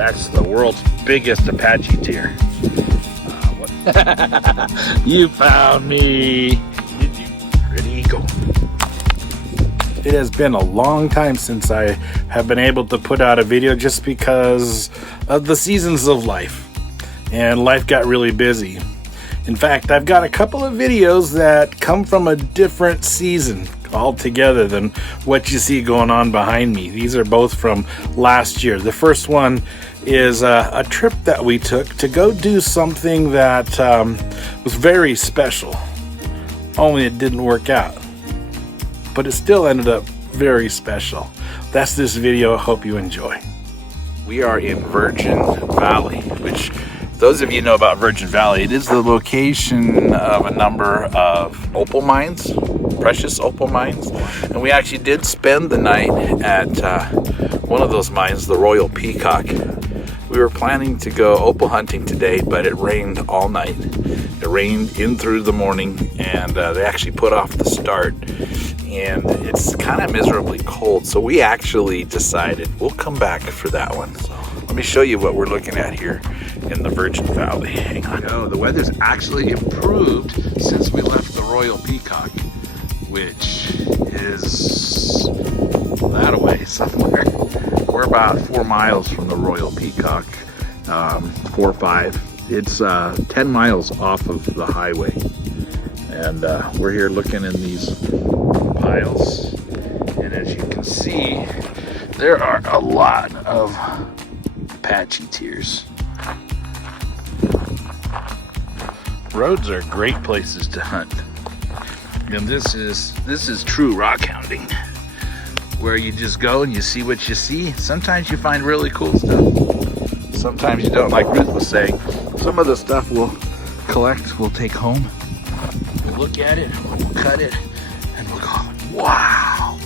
That's the world's biggest Apache deer. You found me. Did you? Pretty eagle. It has been a long time since I have been able to put out a video just because of the seasons of life. And life got really busy. In fact, I've got a couple of videos that come from a different season altogether than what you see going on behind me. These are both from last year. The first one is a trip that we took to go do something that was very special. Only it didn't work out. But it still ended up very special. That's this video. I hope you enjoy. We are in Virgin Valley, which those of you know about Virgin Valley, it is the location of a number of opal mines, precious opal mines. And we actually did spend the night at one of those mines, the Royal Peacock. We were planning to go opal hunting today, but it rained all night. It rained in through the morning, and they actually put off the start. And it's kind of miserably cold, so we actually decided we'll come back for that one. So let me show you what we're looking at here in the Virgin Valley. Hang on. Oh, the weather's actually improved since we left the Royal Peacock, which is that away somewhere. We're about 4 miles from the Royal Peacock, 4 or 5. It's 10 miles off of the highway. And we're here looking in these piles. And as you can see, there are a lot of Apache tears. Roads are great places to hunt. And this is true rock hounding, where you just go and you see what you see. Sometimes you find really cool stuff. Sometimes you don't. Like Ruth was saying, some of the stuff we'll collect, we'll take home. We'll look at it, we'll cut it, and we'll go, wow.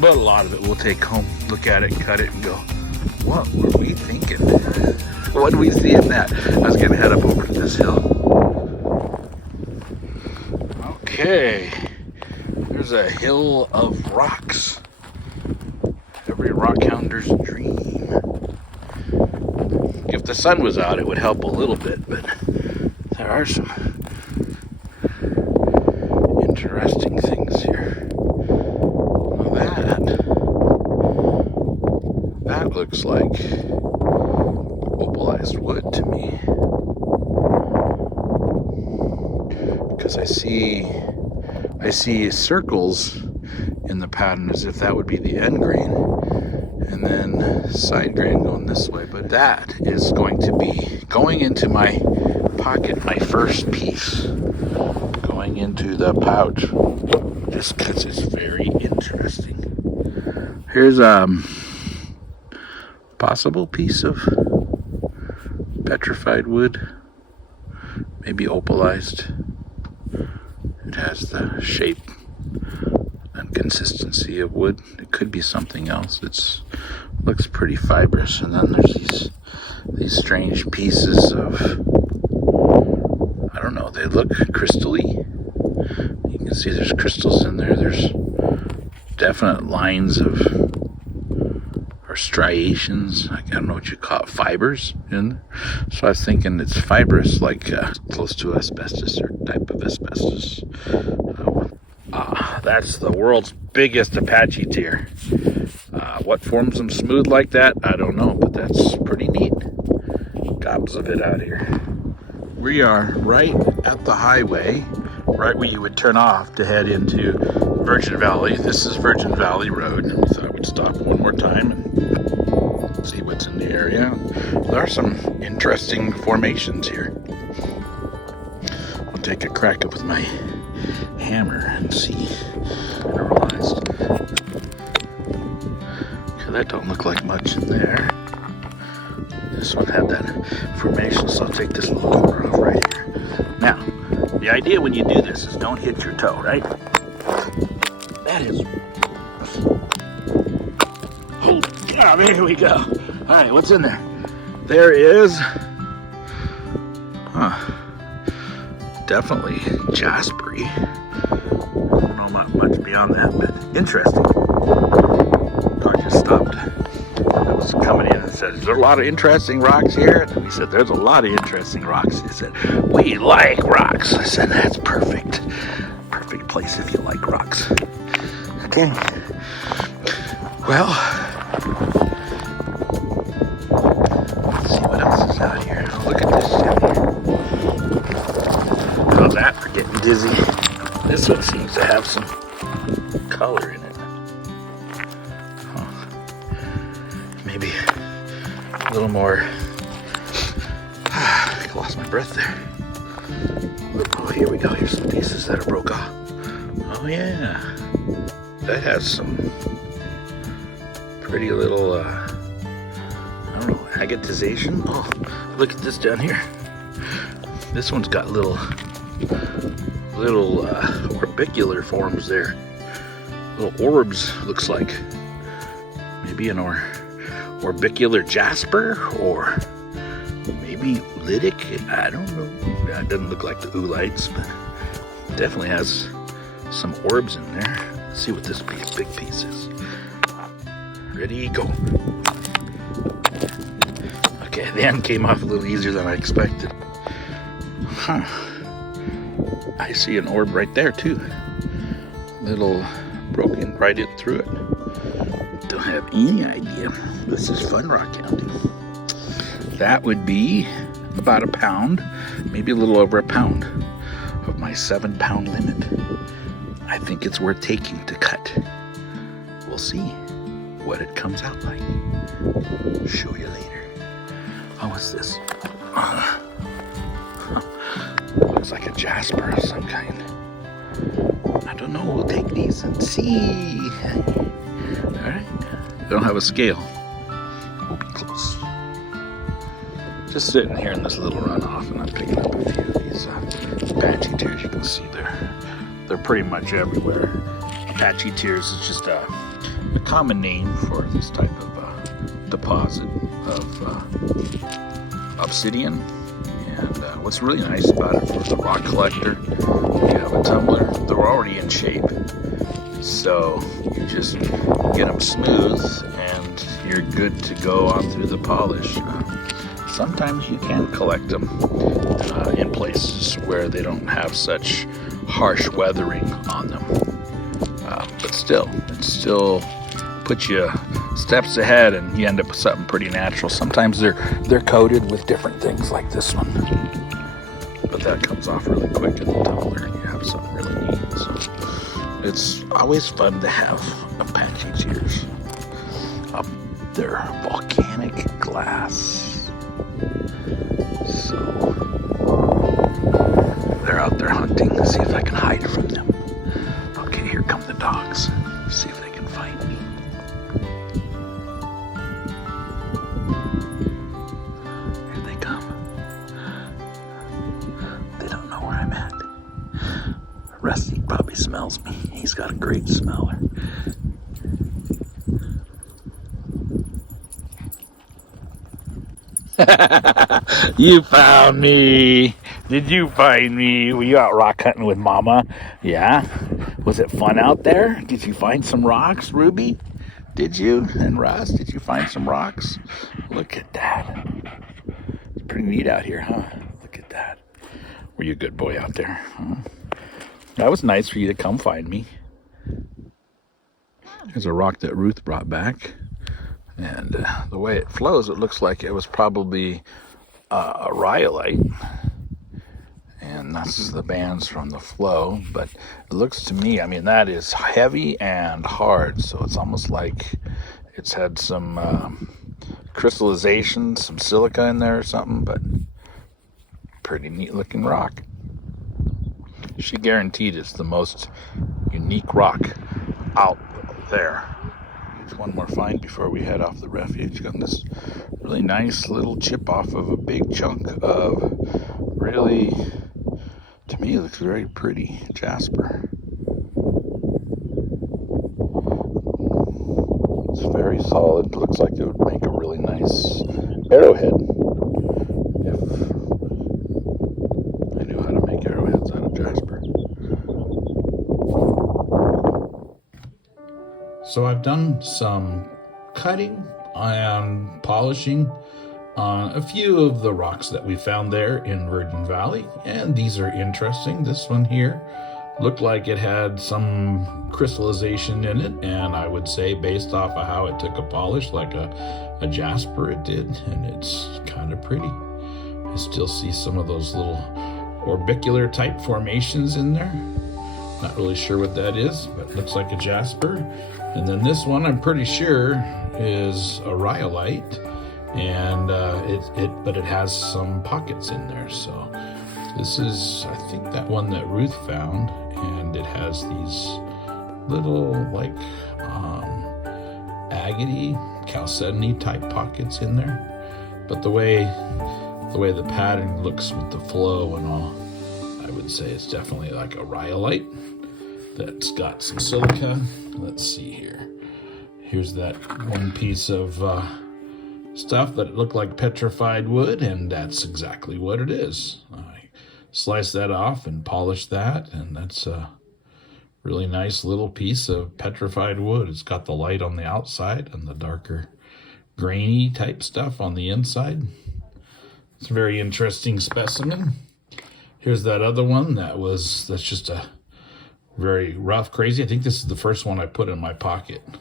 But a lot of it we'll take home, look at it, cut it, and go, what were we thinking? What did we see in that? I was gonna head up over to this hill. Okay, there's a hill of rocks. Every rockhounder's dream. If the sun was out, it would help a little bit, but there are some interesting things here. Well, that looks like opalized wood to me, because I see circles in the pattern as if that would be the end grain, and then side grain going this way. But that is going to be going into my pocket, my first piece, going into the pouch, just because it's very interesting. Here's a possible piece of petrified wood, maybe opalized. It has the shape and consistency of wood. It could be something else. It looks pretty fibrous. And then there's these strange pieces of, I don't know, they look crystal-y. You can see there's crystals in there. There's definite lines of, or striations, I don't know what you call it, fibers in there. So I was thinking it's fibrous, like close to asbestos or type of asbestos. That's the world's biggest Apache deer. What forms them smooth like that, I don't know, but that's pretty neat. Gobs of it out here. We are right at the highway, right where you would turn off to head into Virgin Valley. This is Virgin Valley Road. So I would stop one more time and see what's in the area. There are some interesting formations here. I'll take a crack up with my hammer and see. Mineralized. Okay, that don't look like much in there. This one had that formation, so I'll take this little corner off right here. Now, the idea when you do this is don't hit your toe, right? That is... Oh, there we go. All right, what's in there? There is... definitely jaspery. I don't know much beyond that, but interesting. Dog just stopped. That was was coming in and said, "Is there a lot of interesting rocks here?" And we said, "There's a lot of interesting rocks." He said, "We like rocks." I said, "That's perfect. Perfect place if you like rocks." Okay. Well, let's see what else is out here. Look at this down here. How's that for getting dizzy? This one seems to have some color in it. Huh. Maybe a little more. I lost my breath there. Oh, here we go. Here's some pieces that are broke off. Oh yeah, that has some pretty little, I don't know, agatization. Oh, look at this down here. This one's got little orbicular forms there. Little orbs, looks like. Maybe an orbicular jasper, or maybe lytic. I don't know. It doesn't look like the oolites, but definitely has some orbs in there. Let's see what this big piece is. Ready, go. Okay, the end came off a little easier than I expected. Huh. I see an orb right there too. Little broken right in through it. Don't have any idea. This is fun rock hounding. That would be about a pound, maybe a little over a pound of my 7-pound limit. I think it's worth taking to cut. We'll see what it comes out like. Show you later. Oh, what's this? Looks like a jasper of some kind. I don't know. We'll take these and see. All right. They don't have a scale. We'll be close. Just sitting here in this little runoff, and I'm picking up a few of these Apache tears. You can see they're pretty much everywhere. Apache tears is just a common name for this type of deposit of obsidian. And what's really nice about it for the rock collector, you have a tumbler, they're already in shape. So you just get them smooth and you're good to go on through the polish. Sometimes you can collect them in places where they don't have such harsh weathering on them. But still, it still puts you steps ahead and you end up with something pretty natural. Sometimes they're coated with different things like this one. But that comes off really quick in the tumbler and you have something really neat. So it's always fun to have Apache tears. They're volcanic glass. So they're out there hunting to see if I can hide from them. Okay, here come the dogs. See if they can find me. Here they come. They don't know where I'm at. Rusty probably smells me. He's got a great smeller. You found me. Did you find me? Were you out rock hunting with Mama? Yeah? Was it fun out there? Did you find some rocks, Ruby? Did you? And Russ, did you find some rocks? Look at that. It's pretty neat out here, huh? Look at that. Were you a good boy out there? Huh? That was nice for you to come find me. There's a rock that Ruth brought back. And the way it flows, it looks like it was probably a rhyolite. And that's the bands from the flow. But it looks to me, I mean, that is heavy and hard. So it's almost like it's had some crystallization, some silica in there or something. But pretty neat looking rock. She guaranteed it's the most unique rock out there. One more find before we head off the refuge. Got this really nice little chip off of a big chunk of really, to me, it looks very pretty jasper. It's very solid. It looks like it would make a really nice arrowhead if I knew how to make arrowheads out of jasper. So I've done some cutting and polishing on a few of the rocks that we found there in Virgin Valley, and these are interesting. This one here looked like it had some crystallization in it, and I would say based off of how it took a polish, like a jasper it did, and it's kind of pretty. I still see some of those little orbicular type formations in there. Not really sure what that is, but looks like a jasper. And then this one I'm pretty sure is a rhyolite, and but it has some pockets in there. So this is, I think, that one that Ruth found, and it has these little like agate, chalcedony type pockets in there. But the way the pattern looks with the flow and all, I would say it's definitely like a rhyolite that's got some silica. Let's see here. Here's that one piece of stuff that looked like petrified wood, and that's exactly what it is. I sliced that off and polished that, and that's a really nice little piece of petrified wood. It's got the light on the outside and the darker grainy type stuff on the inside. It's a very interesting specimen. Here's that other one that's just a very rough, crazy. I think this is the first one I put in my pocket. I'm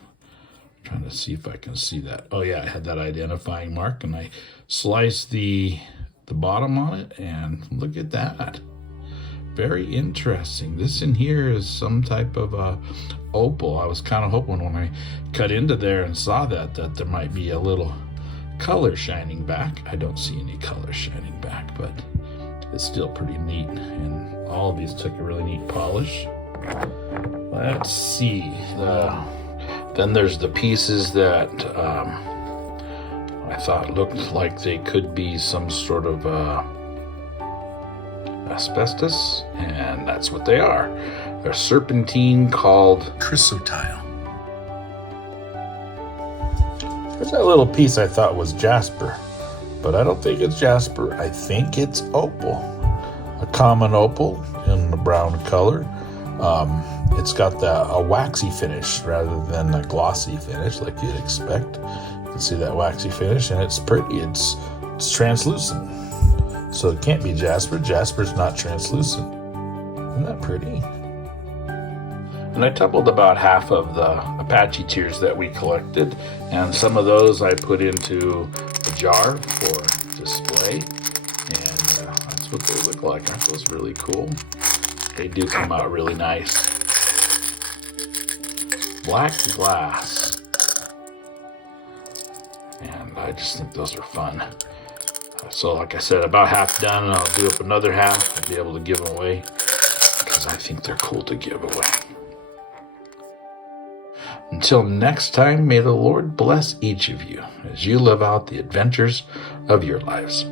trying to see if I can see that. Oh yeah, I had that identifying mark, and I sliced the bottom on it, and look at that. Very interesting. This in here is some type of a opal. I was kind of hoping when I cut into there and saw that there might be a little color shining back. I don't see any color shining back, but it's still pretty neat, and all of these took a really neat polish. Let's see. Then there's the pieces that I thought looked like they could be some sort of asbestos, and that's what they are. They're serpentine called chrysotile. There's that little piece I thought was jasper, but I don't think it's jasper. I think it's opal, a common opal in the brown color. It's got a waxy finish rather than a glossy finish like you'd expect. You can see that waxy finish, and it's pretty. It's translucent, so it can't be jasper. Jasper's not translucent. Isn't that pretty? And I tumbled about half of the Apache tears that we collected, and some of those I put into a jar for display, and that's what they look like. Aren't those really cool? They do come out really nice. Black glass. And I just think those are fun. So like I said, about half done, and I'll do up another half and be able to give them away, because I think they're cool to give away. Until next time, may the Lord bless each of you as you live out the adventures of your lives.